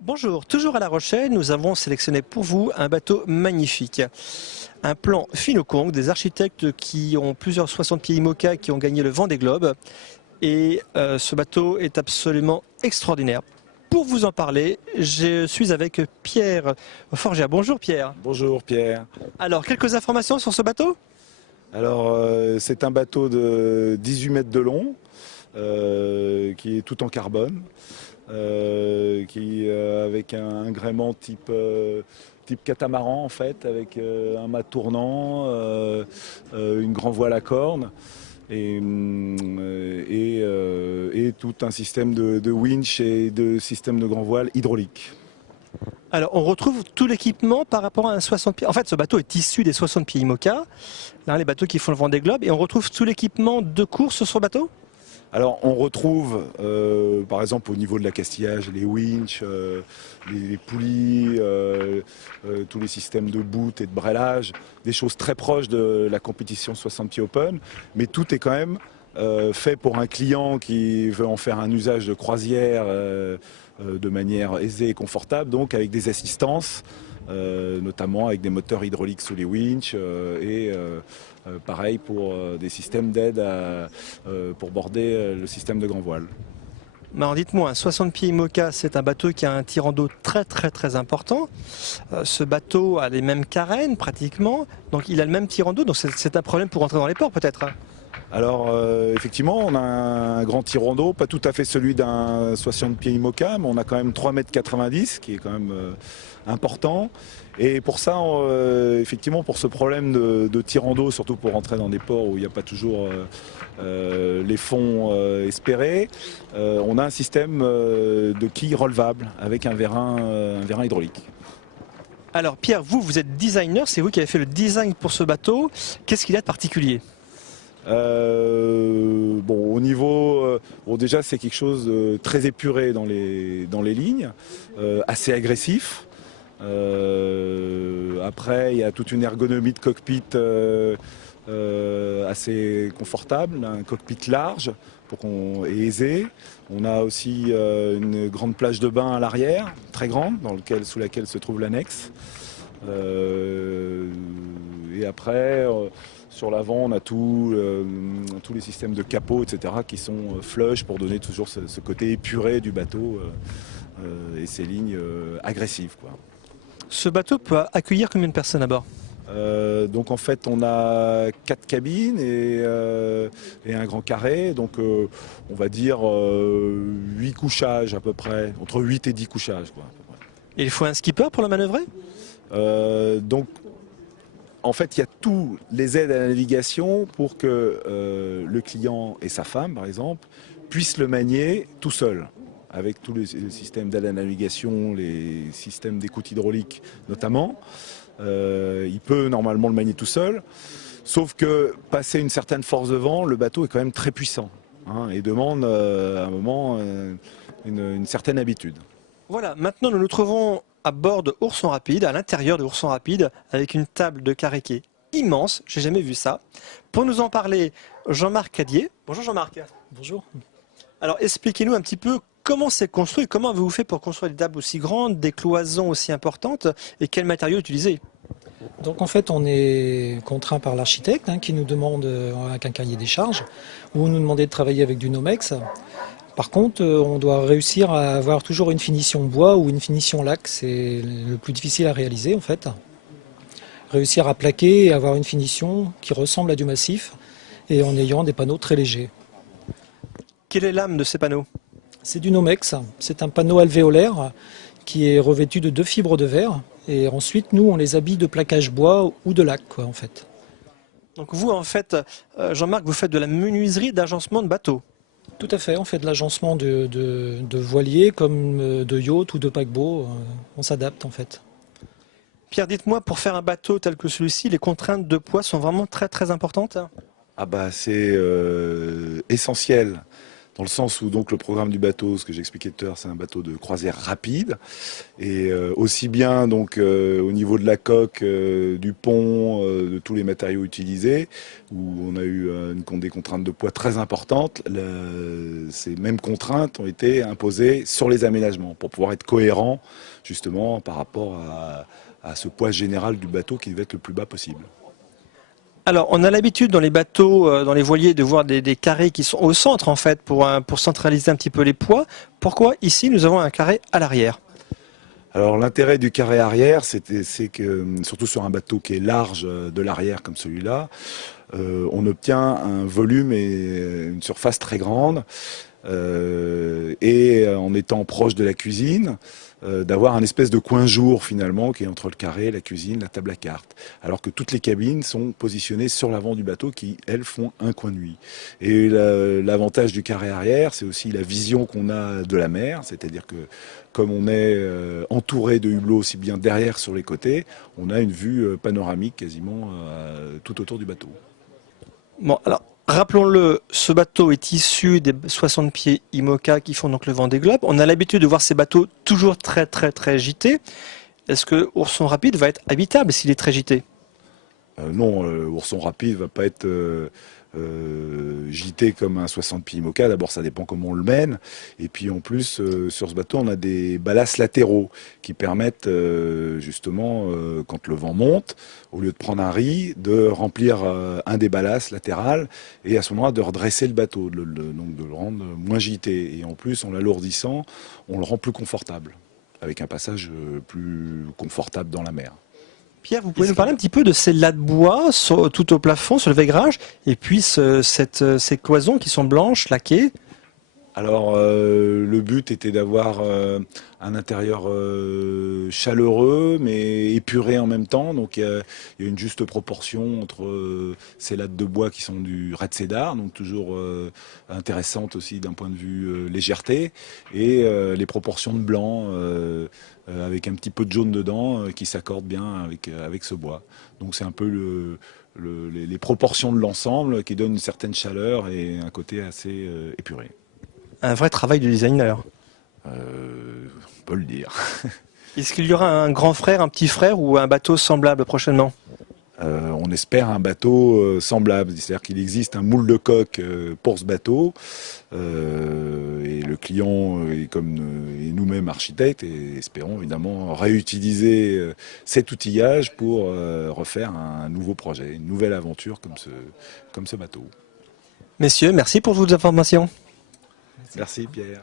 Bonjour, toujours à La Rochelle, nous avons sélectionné pour vous un bateau magnifique. Un plan Finocong, des architectes qui ont plusieurs 60 pieds IMOCA qui ont gagné le Vendée Globe. Et ce bateau est absolument extraordinaire. Pour vous en parler, je suis avec Pierre Forgia. Bonjour Pierre. Bonjour Pierre. Alors, quelques informations sur ce bateau? Alors c'est un bateau de 18 mètres de long qui est tout en carbone, avec un gréement type catamaran en fait, avec un mât tournant, une grand voile à corne et tout un système de winch et de système de grand voile hydraulique. Alors, on retrouve tout l'équipement par rapport à un 60 pieds. En fait, ce bateau est issu des 60 pieds IMOCA, là, les bateaux qui font le Vendée Globe, et on retrouve tout l'équipement de course sur le bateau? Alors on retrouve par exemple au niveau de l'accastillage les winches, les poulies, tous les systèmes de boot et de brelage, des choses très proches de la compétition 60 pieds open, mais tout est quand même fait pour un client qui veut en faire un usage de croisière de manière aisée et confortable, donc avec des assistances, notamment avec des moteurs hydrauliques sous les winches pareil pour des systèmes d'aide pour border le système de grand voile. Alors dites-moi, un 60 pieds IMOCA, c'est un bateau qui a un tirant d'eau très important. Ce bateau a les mêmes carènes pratiquement, donc il a le même tirant d'eau, donc c'est un problème pour entrer dans les ports peut-être. Alors effectivement, on a un grand tirant d'eau, pas tout à fait celui d'un 60 pieds IMOCA, mais on a quand même 3,90 m, qui est quand même important. Et pour ça, effectivement, pour ce problème de tirant d'eau, surtout pour rentrer dans des ports où il n'y a pas toujours les fonds espérés, on a un système de quilles relevables avec un vérin hydraulique. Alors Pierre, vous êtes designer, c'est vous qui avez fait le design pour ce bateau. Qu'est-ce qu'il a de particulier? Bon, au niveau, déjà c'est quelque chose de très épuré dans les lignes, assez agressif. Après, il y a toute une ergonomie de cockpit assez confortable, un cockpit large et aisé. On a aussi une grande plage de bain à l'arrière, très grande, sous laquelle se trouve l'annexe. Et après, sur l'avant, on a tous les systèmes de capot, etc., qui sont flush pour donner toujours ce côté épuré du bateau et ces lignes agressives, quoi. Ce bateau peut accueillir combien de personnes à bord? Donc en fait on a 4 cabines et un grand carré, donc on va dire 8 couchages à peu près, entre 8 et 10 couchages, quoi, à peu près. Et il faut un skipper pour le manœuvrer? Donc en fait il y a tous les aides à la navigation pour que le client et sa femme par exemple puissent le manier tout seul, avec tous les systèmes d'aide à la navigation, les systèmes d'écoute hydraulique notamment. Il peut normalement le manier tout seul, sauf que passé une certaine force de vent, le bateau est quand même très puissant, hein, et demande à un moment une certaine habitude. Voilà, maintenant nous nous trouvons à bord de Ourson Rapide, à l'intérieur de Ourson Rapide, avec une table de karaoké immense, j'ai jamais vu ça. Pour nous en parler, Jean-Marc Cadier. Bonjour Jean-Marc. Bonjour. Alors expliquez-nous un petit peu comment c'est construit, comment avez-vous fait pour construire des tables aussi grandes, des cloisons aussi importantes, et quels matériaux utiliser? Donc en fait on est contraint par l'architecte qui nous demande avec un cahier des charges, ou nous demander de travailler avec du Nomex. Par contre on doit réussir à avoir toujours une finition bois ou une finition lac, c'est le plus difficile à réaliser en fait. Réussir à plaquer et avoir une finition qui ressemble à du massif et en ayant des panneaux très légers. Quelle est l'âme de ces panneaux? C'est du Nomex, c'est un panneau alvéolaire qui est revêtu de 2 fibres de verre. Et ensuite, nous, on les habille de plaquage bois ou de lac, quoi, en fait. Donc vous, en fait, Jean-Marc, vous faites de la menuiserie d'agencement de bateaux? Tout à fait, on fait de l'agencement de voiliers comme de yachts ou de paquebots. On s'adapte, en fait. Pierre, dites-moi, pour faire un bateau tel que celui-ci, les contraintes de poids sont vraiment très importantes? Ah bah c'est essentiel. dans le sens où donc le programme du bateau, ce que j'expliquais tout à l'heure, c'est un bateau de croisière rapide, et aussi bien donc au niveau de la coque, du pont, de tous les matériaux utilisés, où on a eu des contraintes de poids très importantes. Ces mêmes contraintes ont été imposées sur les aménagements pour pouvoir être cohérent justement par rapport à ce poids général du bateau qui devait être le plus bas possible. Alors, on a l'habitude dans les bateaux, dans les voiliers, de voir des carrés qui sont au centre, en fait, pour centraliser un petit peu les poids. Pourquoi ici, nous avons un carré à l'arrière? Alors, l'intérêt du carré arrière, c'est que, surtout sur un bateau qui est large de l'arrière comme celui-là, on obtient un volume et une surface très grande. Et en étant proche de la cuisine, d'avoir un espèce de coin jour finalement qui est entre le carré, la cuisine, la table à cartes. Alors que toutes les cabines sont positionnées sur l'avant du bateau qui, elles, font un coin de nuit. Et l'avantage du carré arrière, c'est aussi la vision qu'on a de la mer, c'est-à-dire que comme on est entouré de hublots aussi bien derrière sur les côtés, on a une vue panoramique quasiment tout autour du bateau. Bon, alors, rappelons-le, ce bateau est issu des 60 pieds IMOCA qui font donc le Vendée Globe. On a l'habitude de voir ces bateaux toujours très très très agités. Est-ce que Ourson Rapide va être habitable s'il est très agité? Non, Ourson Rapide va pas être gité comme un 60 pieds IMOCA. D'abord, ça dépend comment on le mène. Et puis en plus, sur ce bateau, on a des ballasts latéraux qui permettent justement, quand le vent monte, au lieu de prendre un riz, de remplir un des ballasts latéral et à ce moment-là de redresser le bateau, donc de le rendre moins gité. Et en plus, en l'alourdissant, on le rend plus confortable, avec un passage plus confortable dans la mer. Pierre, vous pouvez nous parler un petit peu de ces lattes de bois tout au plafond, sur le vaigrage, et puis ces cloisons qui sont blanches, laquées? Alors, le but était d'avoir un intérieur chaleureux, mais épuré en même temps. Donc, il y a une juste proportion entre ces lattes de bois qui sont du red cedar, donc toujours intéressantes aussi d'un point de vue légèreté, et les proportions de blanc avec un petit peu de jaune dedans qui s'accordent bien avec ce bois. Donc, c'est un peu les proportions de l'ensemble qui donnent une certaine chaleur et un côté assez épuré. Un vrai travail de designer. On peut le dire. Est-ce qu'il y aura un grand frère, un petit frère ou un bateau semblable prochainement? On espère un bateau semblable, c'est-à-dire qu'il existe un moule de coque pour ce bateau et le client et nous-mêmes architectes et espérons évidemment réutiliser cet outillage pour refaire un nouveau projet, une nouvelle aventure comme ce bateau. Messieurs, merci pour vos informations. Merci Pierre.